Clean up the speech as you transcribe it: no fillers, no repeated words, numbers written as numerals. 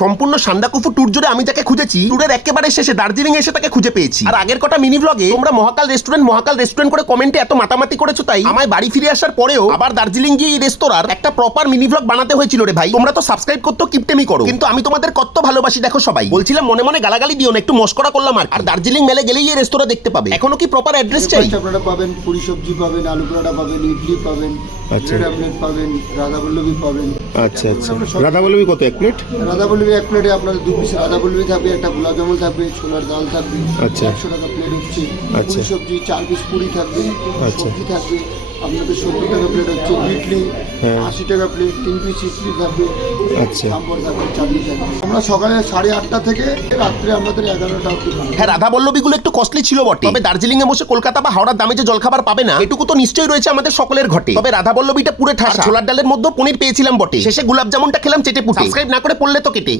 সম্পূর্ণ সান্দাকুফু ট্যুর জুড়ে আমি যাকে খুঁজেছি, ট্যুরের একেবারে শেষে দার্জিলিং এসে তাকে খুঁজে পেয়েছি। আর আগের কটা মিনি ব্লগে তোমরা মহাকাল রেস্টুরেন্ট করে কমেন্টে এত মাতামাতি করেছো, তাই আমায় বাড়ি ফিরে আসার পরেও আবার দার্জিলিং গিয়ে এই রেস্তোরাঁর একটা প্রপার মিনি ব্লগ বানাতে হয়েছিল রে ভাই। তোমরা তো সাবস্ক্রাইব করতে কিপটেমি করো, কিন্তু আমি তোমাদের কত ভালোবাসি দেখো সবাই। বলছিলাম মনে মনে গালাগালি দিও না, একটু মস্করা করলাম। আর দার্জিলিং মেলে গেলেই এই রেস্তোরাঁ দেখতে পাবে। এখনো কি প্রপার অ্যাড্রেস চাই? আপনারা পাবেন পুরি সবজি পাবেন, আলু পরোটা পাবেন, ইডলি পাবেন, ব্রেড আমলেট পাবেন, রাধাবল্লভী পাবেন। আচ্ছা আচ্ছা, রাধাবল্লভী কত এক প্লেট? রাধাবল্লভী এক প্লেটে আপনাদের 2 পিস রাধাবল্লভী থাকবে, একটা গোলাপ জামুন থাকবে, ছোলার ডাল থাকবে। আচ্ছা। 100 টাকা প্লেট হচ্ছে। আচ্ছা। পুরি সবজি 4 পিস পুরি থাকবে, আচ্ছা। সবজি থাকবে আপনাদের 70 টাকা প্লেট হচ্ছে। ইডলি 80 টাকা প্লেট, 3 পিস ইডলি থাকবে। আচ্ছা। সাম্বার থাকবে, চাটনি থাকবে। আমরা সকালে 8:30 থেকে রাত্রে আমাদের 11টা অবধি। হ্যাঁ, রাধাবল্লভীগুলো একটু কস্টলি ছিল বটে, তবে দার্জিলিং এ বসে কলকাতা বা হাওড়ার দামে যে জলখাবার পাবে না, এটুকু তো নিশ্চয়ই রয়েছে আমাদের সকলের ঘটে। তবে রাধাবল্লভীটা পুরো ঠাসা, ছোলার ডালের মধ্যে পনির পেয়েছিলাম বটে। শেষে গোলাপ জামুনটা খেলাম চেটে পুটে। সাবস্ক্রাইব না করে পড়লে তো কেটে।